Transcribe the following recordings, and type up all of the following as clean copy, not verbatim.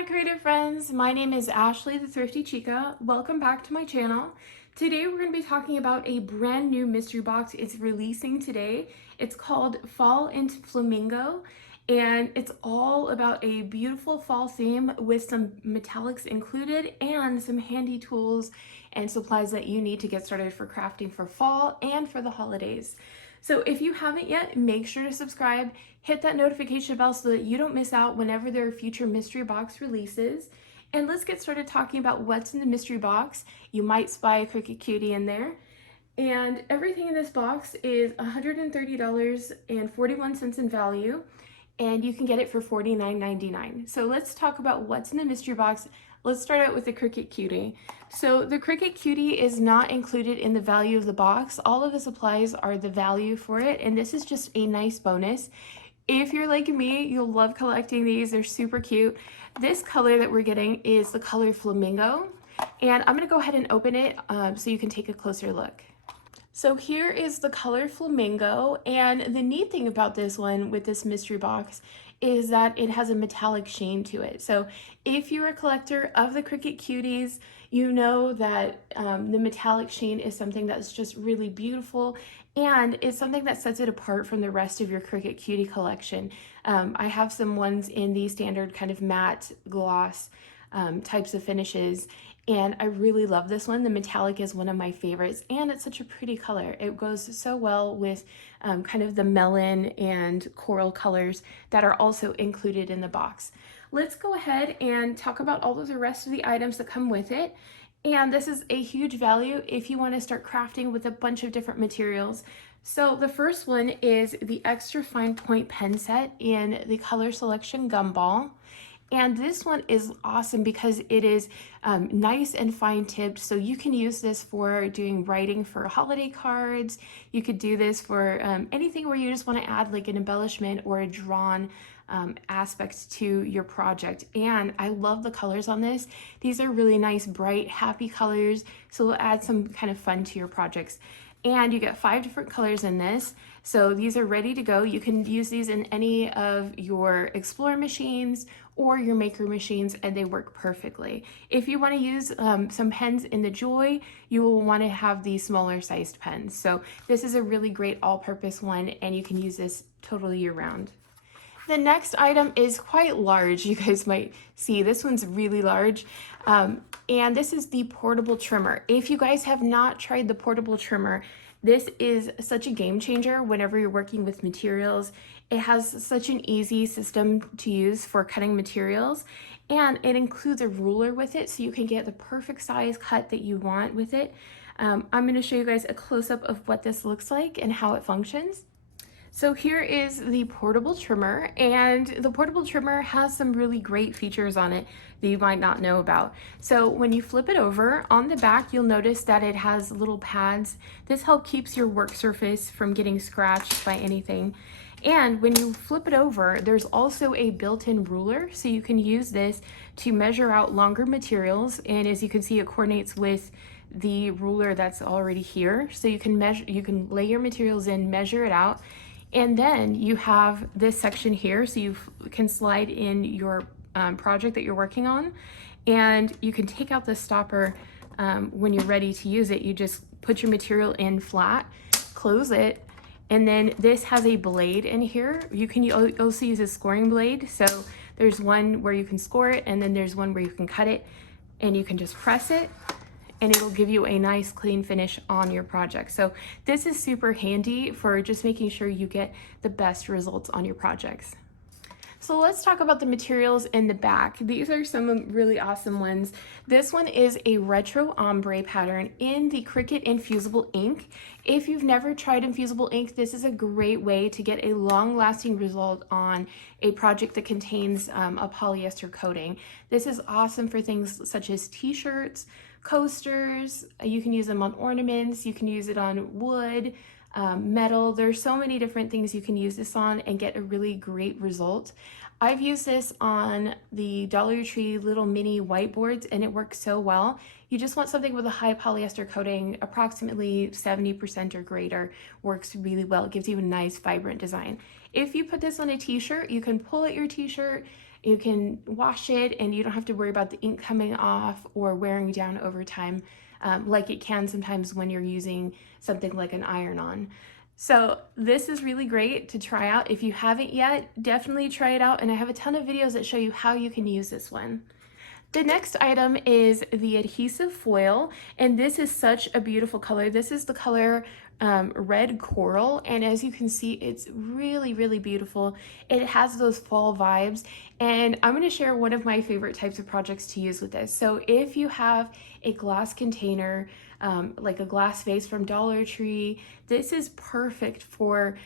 Hi creative friends, my name is Ashley the Thrifty Chica. Welcome back to my channel. Today we're going to be talking about a brand new mystery box. It's releasing today. It's called Fall into Flamingo and it's all about a beautiful fall theme with some metallics included and some handy tools and supplies that you need to get started for crafting for fall and for the holidays. So if you haven't yet, make sure to subscribe, hit that notification bell so that you don't miss out whenever there are future mystery box releases. And let's get started talking about what's in the mystery box. You might spy a Cricut Cutie in there. And everything in this box is $130.41 in value, and you can get it for $49.99. So let's talk about what's in the mystery box. Let's start out with the Cricut Cutie. So the Cricut Cutie is not included in the value of the box. All of the supplies are the value for it, and this is just a nice bonus. If you're like me, you'll love collecting these. They're super cute. This color that we're getting is the color Flamingo, and I'm gonna go ahead and open it so you can take a closer look. So here is the color Flamingo, and the neat thing about this one with this mystery box is that it has a metallic sheen to it. So if you're a collector of the Cricut Cuties, you know that the metallic sheen is something that's just really beautiful, and it's something that sets it apart from the rest of your Cricut Cutie collection. I have some ones in the standard kind of matte gloss types of finishes, and I really love this one. The metallic is one of my favorites, and it's such a pretty color. It goes so well with kind of the melon and coral colors that are also included in the box. Let's go ahead and talk about all of the rest of the items that come with it. And this is a huge value if you want to start crafting with a bunch of different materials. So the first one is the extra fine point pen set in the color selection Gumball. And this one is awesome because it is nice and fine tipped, so you can use this for doing writing for holiday cards. You could do this for anything where you just want to add like an embellishment or a drawn aspect to your project. And I love the colors on this. These are really nice, bright, happy colors, so they'll add some kind of fun to your projects. And you get 5 different colors in this. So these are ready to go. You can use these in any of your Explore machines or your Maker machines, and they work perfectly. If you want to use some pens in the Joy, you will want to have these smaller sized pens. So this is a really great all-purpose one, and you can use this totally year-round. The next item is quite large. You guys might see this one's really large. And this is the portable trimmer. If you guys have not tried the portable trimmer, this is such a game changer whenever you're working with materials. It has such an easy system to use for cutting materials, and it includes a ruler with it so you can get the perfect size cut that you want with it. I'm going to show you guys a close-up of what this looks like and how it functions. So here is the portable trimmer, and the portable trimmer has some really great features on it that you might not know about. So when you flip it over, on the back you'll notice that it has little pads. This helps keeps your work surface from getting scratched by anything. And when you flip it over, there's also a built-in ruler, so you can use this to measure out longer materials, and as you can see, it coordinates with the ruler that's already here. So you can lay your materials in, measure it out. And then you have this section here, so you can slide in your project that you're working on, and you can take out the stopper when you're ready to use it. You just put your material in flat, close it, and then this has a blade in here. You can also use a scoring blade. So there's one where you can score it, and then there's one where you can cut it, and you can just press it, and it will give you a nice clean finish on your project. So this is super handy for just making sure you get the best results on your projects. So let's talk about the materials in the back. These are some really awesome ones. This one is a retro ombre pattern in the Cricut Infusible ink. If you've never tried Infusible ink, this is a great way to get a long-lasting result on a project that contains a polyester coating. This is awesome for things such as t-shirts, coasters. You can use them on ornaments, you can use it on wood, metal. There's so many different things you can use this on and get a really great result. I've used this on the Dollar Tree little mini whiteboards, and it works so well. You just want something with a high polyester coating, approximately 70% or greater, works really well. It gives you a nice vibrant design. If you put this on a t-shirt, you can pull at your t-shirt You can wash it and you don't have to worry about the ink coming off or wearing down over time, like it can sometimes when you're using something like an iron-on. So this is really great to try out. If you haven't yet, definitely try it out, and I have a ton of videos that show you how you can use this one. The next item is the Adhesive Foil, and this is such a beautiful color. This is the color Red Coral, and as you can see, it's really, really beautiful. It has those fall vibes, and I'm going to share one of my favorite types of projects to use with this. So if you have a glass container, like a glass vase from Dollar Tree, this is perfect for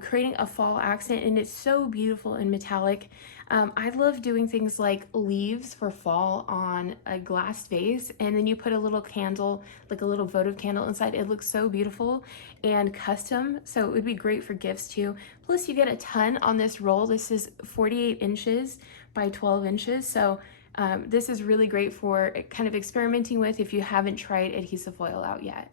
creating a fall accent, and it's so beautiful and metallic. I love doing things like leaves for fall on a glass vase, and then you put a little candle, like a little votive candle inside. It looks so beautiful and custom, so it would be great for gifts too. Plus you get a ton on this roll. This is 48 inches by 12 inches, so this is really great for kind of experimenting with if you haven't tried adhesive foil out yet.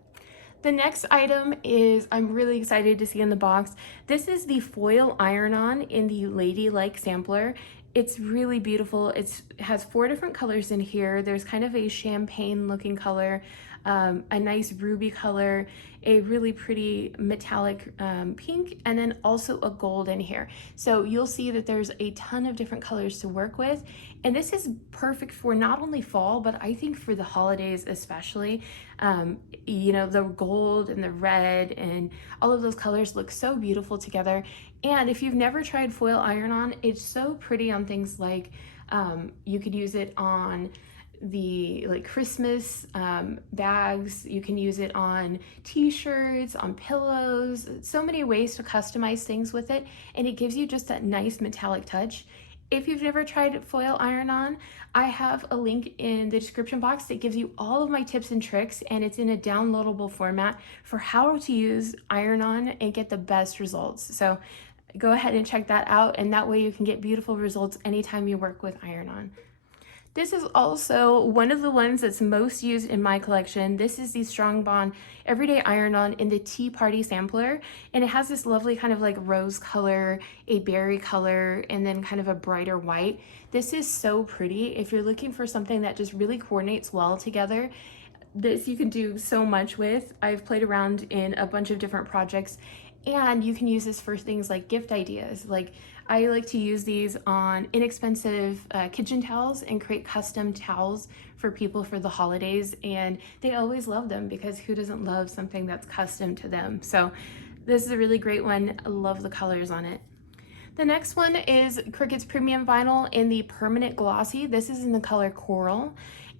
The next item is, I'm really excited to see in the box. This is the foil iron-on in the Ladylike sampler. It's really beautiful. It has 4 different colors in here. There's kind of a champagne looking color, a nice ruby color, a really pretty metallic pink, and then also a gold in here. So you'll see that there's a ton of different colors to work with. And this is perfect for not only fall, but I think for the holidays especially. You know, the gold and the red and all of those colors look so beautiful together. And if you've never tried foil iron-on, it's so pretty on things like, you could use it on the Christmas bags, you can use it on t-shirts, on pillows, so many ways to customize things with it, and it gives you just that nice metallic touch. If you've never tried foil iron-on, I have a link in the description box that gives you all of my tips and tricks, and it's in a downloadable format for how to use iron-on and get the best results. So go ahead and check that out, and that way you can get beautiful results anytime you work with iron-on. This is also one of the ones that's most used in my collection. This is the Strong Bond Everyday Iron-On in the Tea Party Sampler, and it has this lovely kind of like rose color, a berry color, and then kind of a brighter white. This is so pretty. If you're looking for something that just really coordinates well together, this you can do so much with. I've played around in a bunch of different projects, and you can use this for things like gift ideas. Like I like to use these on inexpensive kitchen towels and create custom towels for people for the holidays, and they always love them because who doesn't love something that's custom to them? So this is a really great one. I love the colors on it. The next one is Cricut's Premium Vinyl in the Permanent Glossy. This is in the color Coral.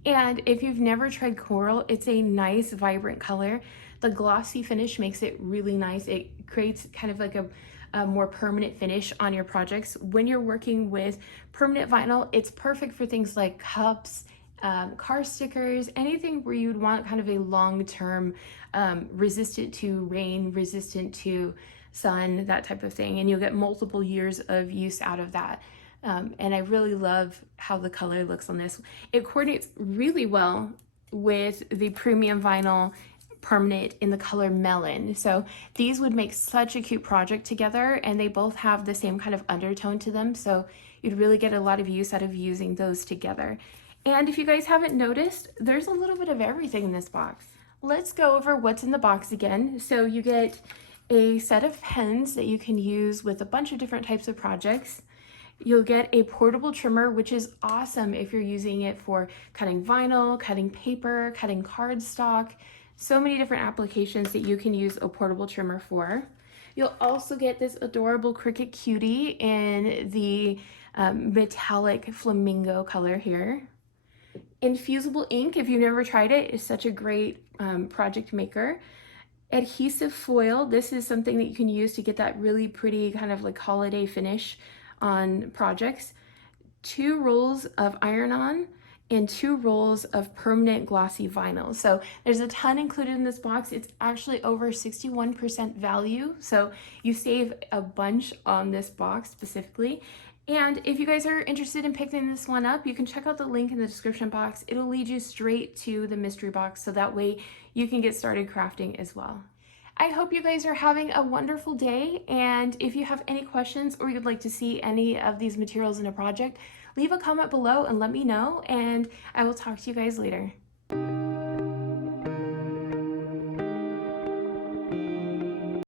And if you've never tried Coral, it's a nice, vibrant color. The glossy finish makes it really nice. It creates kind of like a more permanent finish on your projects. When you're working with permanent vinyl, it's perfect for things like cups, car stickers, anything where you'd want kind of a long-term, resistant to rain, resistant to sun, that type of thing. And you'll get multiple years of use out of that. And I really love how the color looks on this. It coordinates really well with the premium vinyl permanent in the color Melon. So these would make such a cute project together, and they both have the same kind of undertone to them. So you'd really get a lot of use out of using those together. And if you guys haven't noticed, there's a little bit of everything in this box. Let's go over what's in the box again. So you get a set of pens that you can use with a bunch of different types of projects. You'll get a portable trimmer, which is awesome if you're using it for cutting vinyl, cutting paper, cutting cardstock. So many different applications that you can use a portable trimmer for. You'll also get this adorable Cricut Cutie in the metallic flamingo color here. Infusible ink, if you've never tried it, is such a great project maker. Adhesive foil, this is something that you can use to get that really pretty kind of like holiday finish on projects. 2 rolls of iron-on and 2 rolls of permanent glossy vinyl. So there's a ton included in this box. It's actually over 61% value, so you save a bunch on this box specifically. And if you guys are interested in picking this one up, you can check out the link in the description box. It'll lead you straight to the mystery box, so that way you can get started crafting as well. I hope you guys are having a wonderful day, and if you have any questions or you'd like to see any of these materials in a project, leave a comment below and let me know, and I will talk to you guys later.